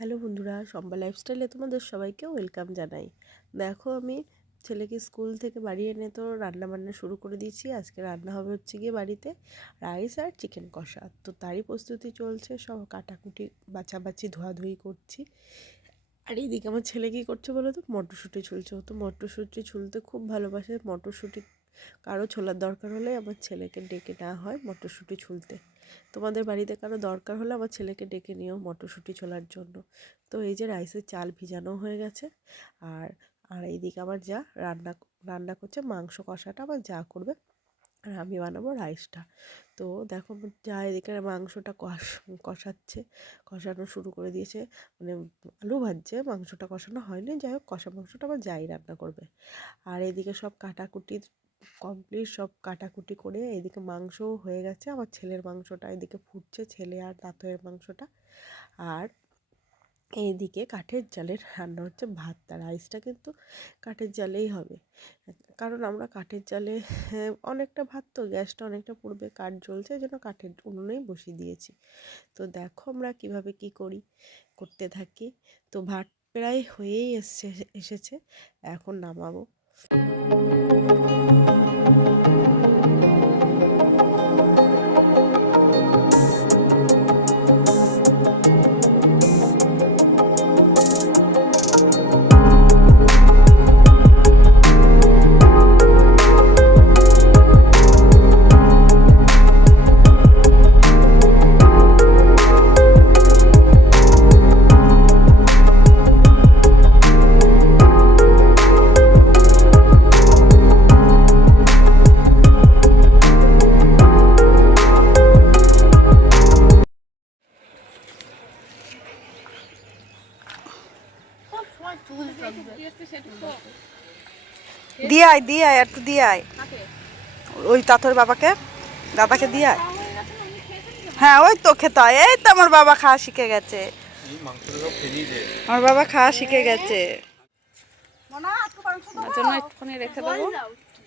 Hello বন্ধুরা, সম্বা লাইফস্টাইলে তোমাদের সবাইকে ওয়েলকাম জানাই। দেখো আমি ছেলেকে স্কুল থেকে বাড়ি এনে তো রান্না বান্না শুরু করে দিয়েছি। আজকে রান্না হবে হচ্ছে গিয়ে বাড়িতে রাইস আর চিকেন কষা। তো তারই প্রস্তুতি চলছে, সব কাটাকুটি বাছাবাছি ধোয়াধুয়ি করছি। আর এইদিকে আমার ছেলে কী করছে বলো তো? মটরশুঁটি ছুলছে। ও তো মটরশুঁটি ছুলতে খুব ভালোবাসে। মটরশুঁটি কারও ছোলার দরকার হলে আমার ছেলেকে ডেকে নেওয়া হয় মটরশুঁটি ছুলতে। তোমাদের বাড়িতে কারও দরকার হলে আমার ছেলেকে ডেকে নিও মটরশুঁটি ছোলার জন্য। তো এই যে রাইসের চাল ভিজানো হয়ে গেছে। আর আর এইদিকে আমার যা রান্না রান্না করছে, মাংস কষাটা আমার যা করবে, আর আমি বানাবো রাইসটা। তো দেখো যা এদিকে মাংসটা কষ, কষাচ্ছে, কষানো শুরু করে দিয়েছে। মানে আলু ভাজছে, মাংসটা কষানো হয়নি। যাই হোক, কষা মাংসটা আমার যাই রান্না করবে। আর এদিকে সব কাটাকুটি কমপ্লিট সব কাটাকুটি করে এদিকে মাংসও হয়ে গেছে। আমার ছেলের মাংসটা এদিকে ফুটছে ছেলে আর দাঁতের মাংসটা। আর এইদিকে কাঠের জালের রান্না হচ্ছে ভাতটা রাইসটা কিন্তু কাঠের জালেই হবে। কারণ আমরা কাঠের জালে হ্যাঁ, অনেকটা ভাত তো গ্যাসটা অনেকটা পূর্বে কাঠ জ্বলছে এই জন্য কাঠের উনুনেই বসিয়ে দিয়েছি। তো দেখো আমরা কীভাবে কি করি করতে থাকি। তো ভাত প্রায় হয়েই এসছে এসেছে এখন নামাবো। দিয়ে আয় দিয়ে আয় একটু দিয়ে আয়। ওই তাতর বাবাকে দাদাকে দিয়ে আয়। হ্যাঁ ওই তো খেতে হয়। এই তো আমার বাবা খাওয়া শিখে গেছে। আমার বাবা খাওয়া শিখে গেছে। জন্য একটুখানি রেখে দেবো।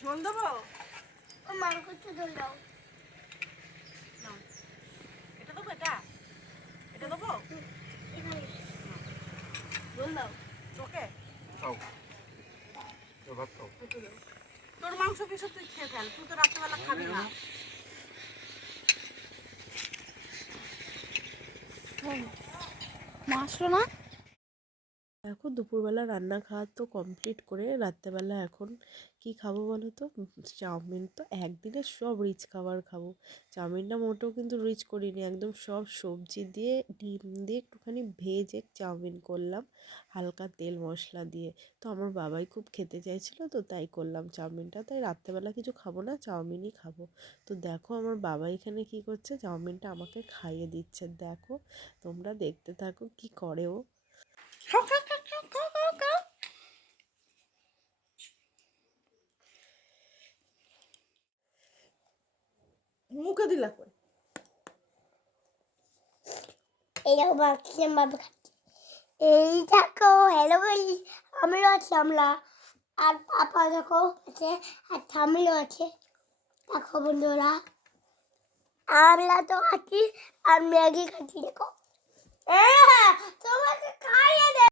ঝোল দেবো? এটা দেবো দেবো তোকে তোর মাংস কিছু তুই খেয়ে ফেল? তুই তো রাত্রেবেলা খাবি না। মাসলো না? এখন দুপুরবেলা রান্না খাওয়া তো কমপ্লিট করে রাত্রেবেলা এখন কি খাব বলো তো? চাউমিন তো একদিনে সব রিচ খাবার খাব। চাউমিনটা মোটেও কিন্তু রিচ করিনি, একদম সব সবজি দিয়ে, ডিম দিয়ে একটুখানি ভেজে চাউমিন করলাম, হালকা তেল মশলা দিয়ে। তো আমার বাবাই খুব খেতে চাইছিল তো তাই করলাম চাউমিনটা। তাই রাত্রেবেলা কিছু খাব না, চাউমিনই খাব। তো দেখো আমার বাবা এখানে কি করছে, চাউমিনটা আমাকে খাইয়ে দিচ্ছে। দেখো তোমরা দেখতে থাকো কি করে ও। মুখে দিলা কই? এই দেখো বাচ্চা বাবা এই দেখো হ্যালো বলি আমিও আছি আমরা। আর পাপা দেখো আছে আর ঠামিও আছে। দেখো বন্ধুরা আমরা তো আছি আর ম্যাগি খাচ্ছি দেখো। হ্যাঁ তোমাকে খাইয়ে